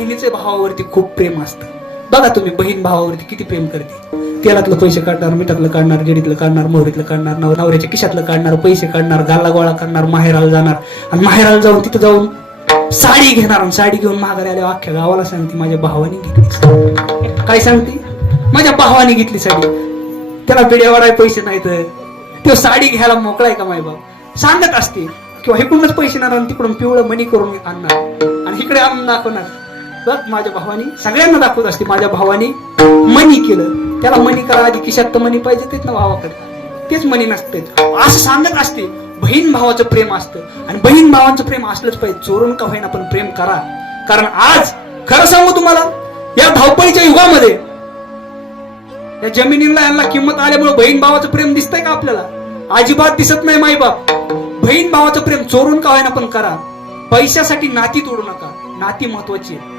बहिणीचे भावावरती खूप प्रेम असतं. बघा तुम्ही, बहीण भावावरती किती प्रेम करते. तेलातलं पैसे काढणार, मिठातलं काढणार, जेडीतलं काढणार, मोहरीतलं काढणार, नवऱ्याच्या खिशातलं काढणार, पैसे काढणार, गाला गोळा करणार, माहेराला जाणार आणि माहेराला जाऊन तिथं जाऊन साडी घेणार आणि साडी घेऊन माघारी आल्यावर अख्ख्या गावाला सांगते माझ्या भावाने घेतली. काय सांगते? माझ्या भावाने घेतली साडी. त्याला बिड्या वाढाय पैसे नाहीत, तो साडी घ्यायला मोकळाय का माय बाप सांगत असते. किंवा इकडूनच पैसे येणार आणि तिकडून पिवळं मणी करून आणणार आणि इकडे आणून दाखवणार. बघ माझ्या भावानी सगळ्यांना दाखवत असते माझ्या भावाने मनी केलं. त्याला मनी करा आधी, खिशात तर मनी पाहिजे तेच ना भावाकडे, तेच मनी नसते असं सांगत असते. बहीण भावाचं प्रेम असतं आणि बहीण भावांचं प्रेम असलंच पाहिजे. चोरून का होईना पण प्रेम करा. कारण आज खरं सांगू तुम्हाला, या धावपळीच्या युगामध्ये या जमिनीला यांना किंमत आल्यामुळे बहीण भावाचं प्रेम दिसतंय का आपल्याला? अजिबात दिसत नाही. माई बाप बहीण भावाचं प्रेम चोरून का होईना पण करा. पैशासाठी नाती तोडू नका, नाती महत्वाची आहे.